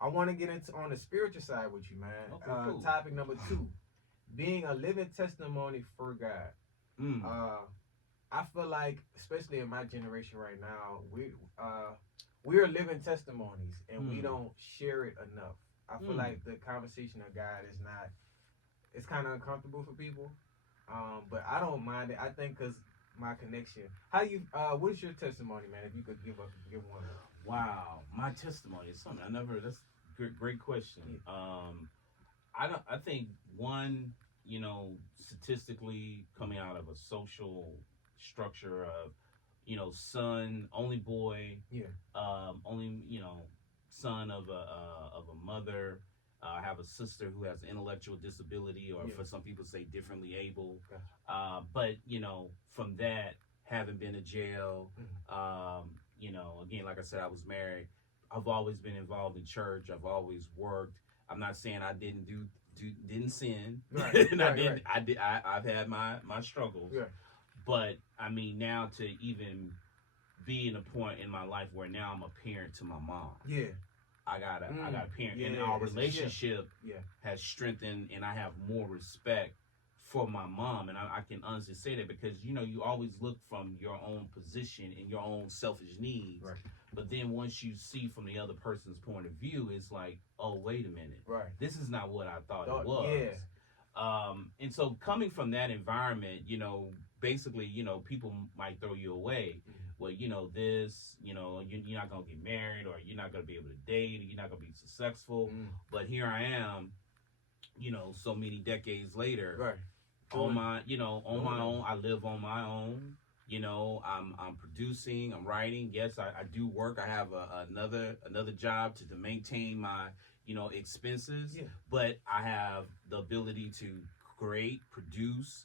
I want to get into on the spiritual side with you, man. Okay, cool. Topic number 2, being a living testimony for God. Mm. I feel like, especially in my generation right now, we're living testimonies and we don't share it enough. I feel like the conversation of God is not. It's kind of uncomfortable for people, but I don't mind it. I think because my connection. How you? What's your testimony, man? If you could give one. Wow, my testimony is something I never. That's great question. Yeah. I don't. I think one, statistically coming out of a social structure of, son, only boy, Yeah. only son of a mother. I have a sister who has intellectual disability, or for some people say differently able. Gotcha. But from that, having been to jail, again, like I said, I was married. I've always been involved in church. I've always worked. I'm not saying I didn't sin. Right. And Right. I did. I've had my struggles. Yeah. But I mean, now to even be in a point in my life where now I'm a parent to my mom. Yeah. I got a parent, Yeah, and our it's a relationship Yeah. has strengthened, and I have more respect for my mom, and I can honestly say that because you always look from your own position and your own selfish needs, Right. but then once you see from the other person's point of view, it's like, oh, wait a minute, Right. this is not what I thought it was. Yeah. And so coming from that environment, basically, people might throw you away. Well, this, you're not going to get married, or you're not going to be able to date, or you're not going to be successful. But here I am, so many decades later, Right. on my own. I live on my own. I'm producing, I'm writing. Yes, I do work. I have another job to maintain my, expenses. Yeah. But I have the ability to create, produce.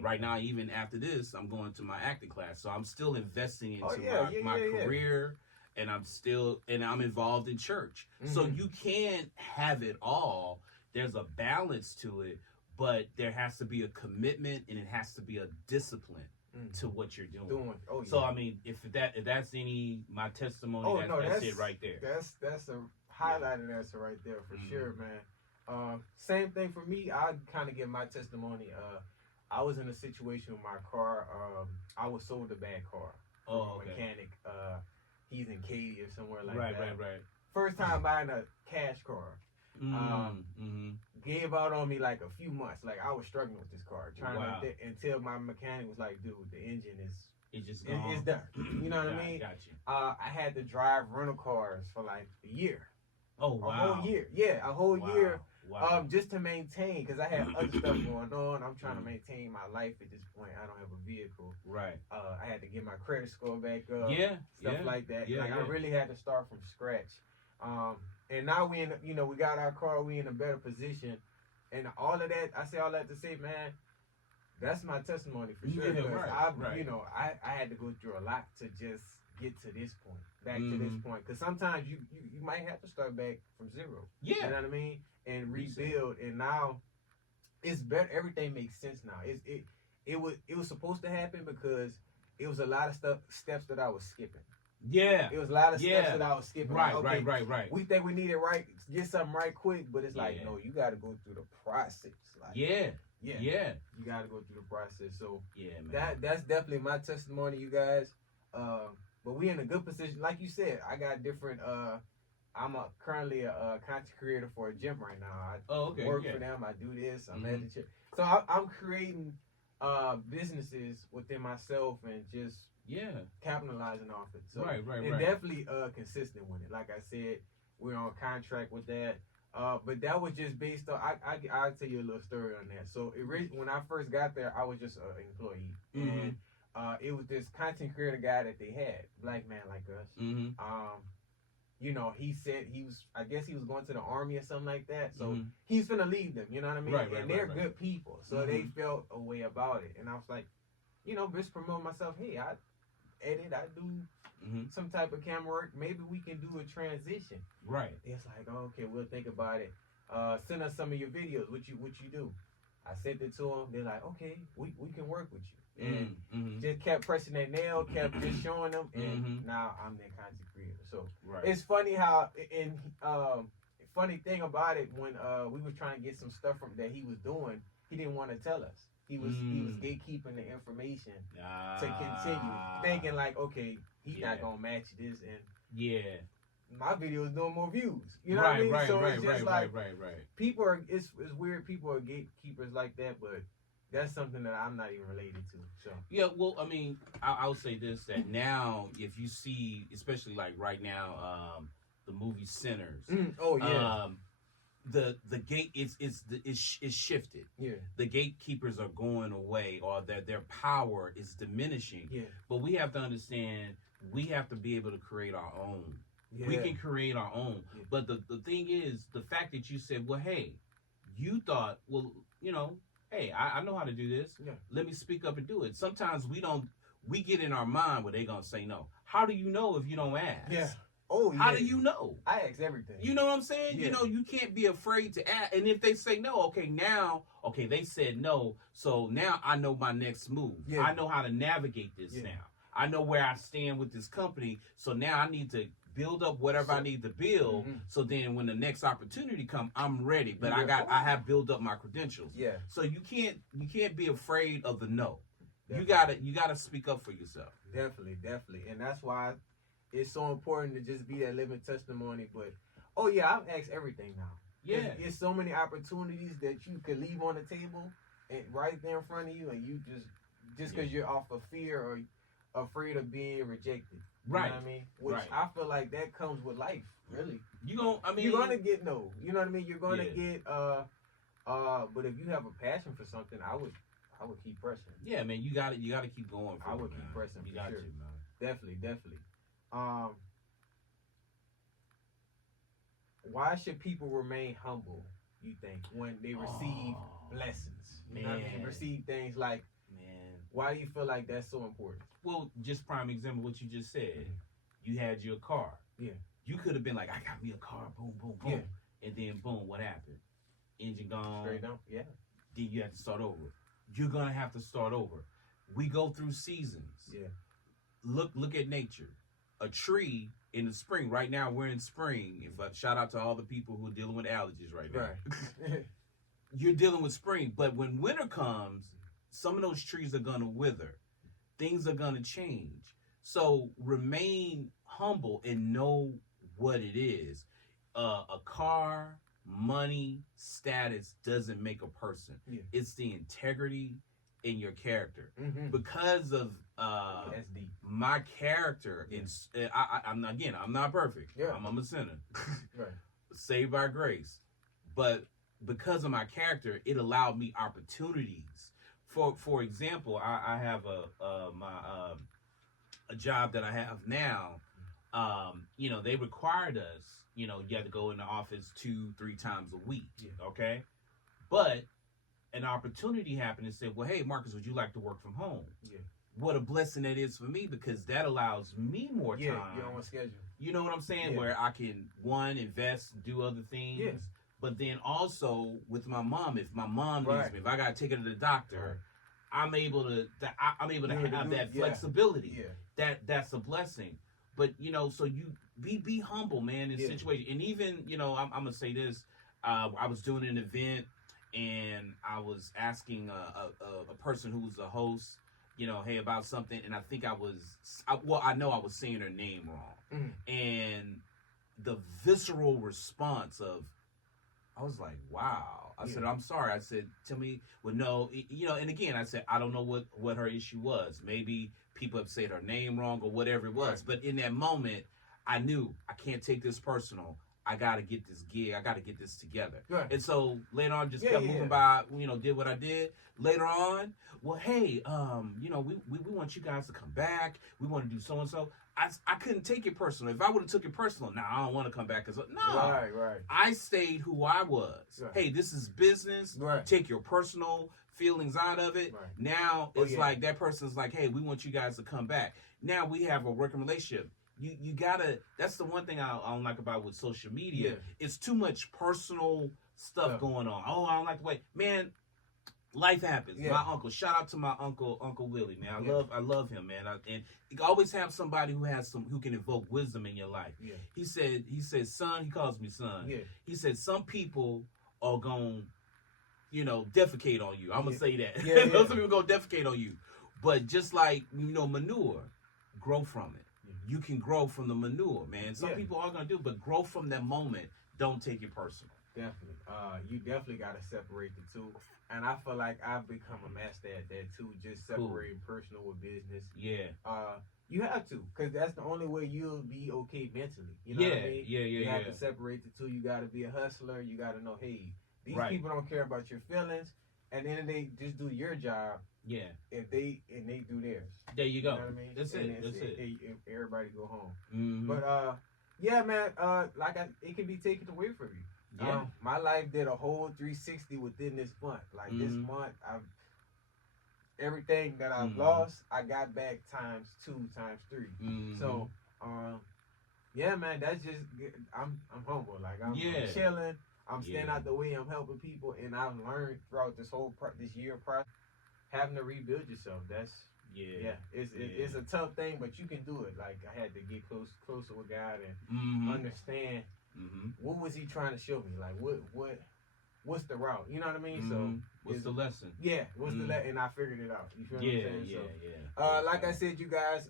Right now, even after this, I'm going to my acting class, so I'm still investing into my career, and I'm involved in church. So you can't have it all. There's a balance to it, but there has to be a commitment, and it has to be a discipline to what you're doing. So I mean, if that's my testimony, that's it right there. That's a highlighted answer right there for sure, man. Same thing for me. I kind of give my testimony. I was in a situation with my car. I was sold a bad car from a mechanic. He's in Katy or somewhere like that. Right. First time buying a cash car. Gave out on me like a few months. Like I was struggling with this car, until my mechanic was like, "Dude, the engine it's done." You know what I mean? Got you. I had to drive rental cars for like a year. Oh wow! A whole year, yeah, a whole year. Wow. Just to maintain, because I had other stuff going on. I'm trying to maintain my life at this point. I don't have a vehicle. Right. I had to get my credit score back up. Stuff like that. I really had to start from scratch. And now we got our car. We in a better position, and all of that. I say all that to say, man, that's my testimony for sure. I had to go through a lot to just get to this point, to this point. Because sometimes you might have to start back from zero. Yeah. You know what I mean? And rebuild. And now it's better. Everything makes sense now. It was supposed to happen because it was a lot of steps that I was skipping. Yeah. It was a lot of steps that I was skipping. Right, like, right. We think we need it right, get something right quick, but it's like, no, you got to go through the process. Like, yeah. You got to go through the process. So man. That's definitely my testimony, you guys. But we in a good position. Like you said, I got different. I'm currently a content creator for a gym right now. I work for them. I do this. I'm at the gym. So I'm creating businesses within myself and just capitalizing off it. So right. Definitely consistent with it. Like I said, we're on contract with that. But that was just based on. I'll tell you a little story on that. So when I first got there, I was just an employee, and it was this content creator guy that they had, black man like us. He said I guess he was going to the army or something like that. So he's finna leave them, you know what I mean? And they're good people. So they felt a way about it. And I was like, just promote myself. Hey, I edit, I do some type of camera work. Maybe we can do a transition. Right. It's like, okay, we'll think about it. Send us some of your videos, what you do. I sent it to them. They're like, okay, we can work with you. And just kept pressing that nail, kept just showing them, and now I'm their content creator. So it's funny how, funny thing about it, when we were trying to get some stuff from that he was doing, he didn't want to tell us. He was gatekeeping the information to continue, thinking like, okay, he's not gonna match this, and my video is doing more views. You know what I mean? So it's just like people are. It's weird. People are gatekeepers like that, but that's something that I'm not even related to. So yeah, well, I mean, I'll say this, that now if you see, especially like right now, the movie Sinners. The gate is shifted. Yeah. The gatekeepers are going away, or their power is diminishing. Yeah. But we have to understand, we have to be able to create our own. Yeah. We can create our own. Yeah. But the thing is, the fact that you said, well, hey, you thought, well, you know, hey, I know how to do this. Yeah. Let me speak up and do it. Sometimes we get in our mind where they're going to say no. How do you know if you don't ask? Yeah. Oh, yeah. How do you know? I ask everything. You know what I'm saying? Yeah. You know, you can't be afraid to ask. And if they say no, they said no. So now I know my next move. Yeah. I know how to navigate this now. I know where I stand with this company. So now I need to build up whatever I need to build. So then when the next opportunity comes, I'm ready. But I have built up my credentials. Yeah. So you can't be afraid of the no. Definitely. You gotta speak up for yourself. Definitely. And that's why it's so important to just be that living testimony. But I've asked everything now. Yeah, it's so many opportunities that you could leave on the table and right there in front of you, and you just because you're off of fear or afraid of being rejected. Right. You know what I mean? Which I feel like that comes with life. Really, you're gonna get no. You know what I mean? You're gonna get but if you have a passion for something, I would keep pressing. Yeah, man, you gotta keep going. I would keep pressing. You got to, man. Definitely. Why should people remain humble, you think, when they receive blessings? You know what I mean? Receive things like, why do you feel like that's so important? Well, just prime example, what you just said. You had your car. Yeah. You could have been like, I got me a car, boom, boom, boom. Yeah. And then, boom, what happened? Engine gone. Straight up, yeah. Then you have to start over. You're going to have to start over. We go through seasons. Yeah. Look at nature. A tree in the spring. Right now we're in spring. Shout out to all the people who are dealing with allergies right now. Right. You're dealing with spring, but when winter comes, some of those trees are gonna wither. Things are gonna change. So remain humble and know what it is. A car, money, status doesn't make a person. Yeah. It's the integrity in your character. Because of my character, I'm not perfect. Yeah. I'm a sinner. Right. Saved by grace. But because of my character, it allowed me opportunities. For example, I have a job that I have now. They required us, you had to go in the office 2-3 times a week. Yeah. Okay. But an opportunity happened and said, well, hey, Marcus, would you like to work from home? Yeah. What a blessing that is for me, because that allows me more time. Yeah, you're on schedule. You know what I'm saying? Yeah. Where I can, invest, do other things. Yeah. But then also with my mom, if my mom needs me, if I got to take her to the doctor, I'm able to have that flexibility. Yeah. That's a blessing. But, so you be humble, man, in situations. And even, I'm going to say this. I was doing an event, and I was asking a person who was a host, hey, about something, and I think I know I was saying her name wrong. And the visceral response I was like, wow. I said, I'm sorry. I said, tell me, well, no, and again, I said, I don't know what her issue was. Maybe people have said her name wrong or whatever it was. Right. But in that moment, I knew I can't take this personal. I got to get this gig. I got to get this together. Right. And so later on, just kept moving by, did what I did. Later on, well, hey, we want you guys to come back. We want to do so-and-so. I couldn't take it personal. If I would have took it personal, I don't want to come back. Right. I stayed who I was. Right. Hey, this is business. Right. Take your personal feelings out of it. Right. Now it's like that person's like, hey, we want you guys to come back. Now we have a working relationship. You gotta. That's the one thing I don't like about with social media. Yeah. It's too much personal stuff going on. Oh, I don't like the way, man. Life happens. My uncle. Shout out to my uncle, Uncle Willie, man. I love him, man. And you always have somebody who can evoke wisdom in your life. Yeah. He said, son. He calls me son. Yeah. He said, some people are gonna, defecate on you. I'm gonna say that. Some people gonna defecate on you, but just like manure, grow from it. You can grow from the manure, man. Some people are gonna do, but grow from that moment. Don't take it personal. Definitely. You definitely got to separate the two. And I feel like I've become a master at that too, just separating personal with business. Yeah. You have to, because that's the only way you'll be okay mentally. You know what I mean? You have to separate the two. You got to be a hustler. You got to know, hey, these people don't care about your feelings. And then they just do your job. Yeah. If they do theirs. There you go. You know what I mean? That's it. Everybody go home. Mm-hmm. But yeah, man. It can be taken away from you. Yeah. My life did a whole 360 within this month. Like this month, everything that I've lost, I got back times 2, times 3. So, yeah, man, that's just I'm humble. Like I'm chilling. I'm staying out the way. I'm helping people, and I've learned throughout this whole this year process having to rebuild yourself. That's it's a tough thing, but you can do it. Like I had to get closer with God and understand. What was he trying to show me? Like what's the route? You know what I mean? So what's the lesson? Yeah, what's the lesson? And I figured it out. You feel what I'm saying? Yeah. Like I said, you guys,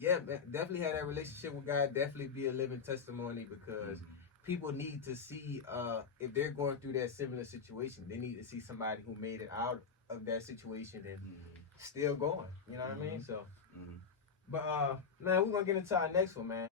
definitely had that relationship with God. Definitely be a living testimony because people need to see if they're going through that similar situation, they need to see somebody who made it out of that situation and still going. You know what I mean? So, but man, we're gonna get into our next one, man.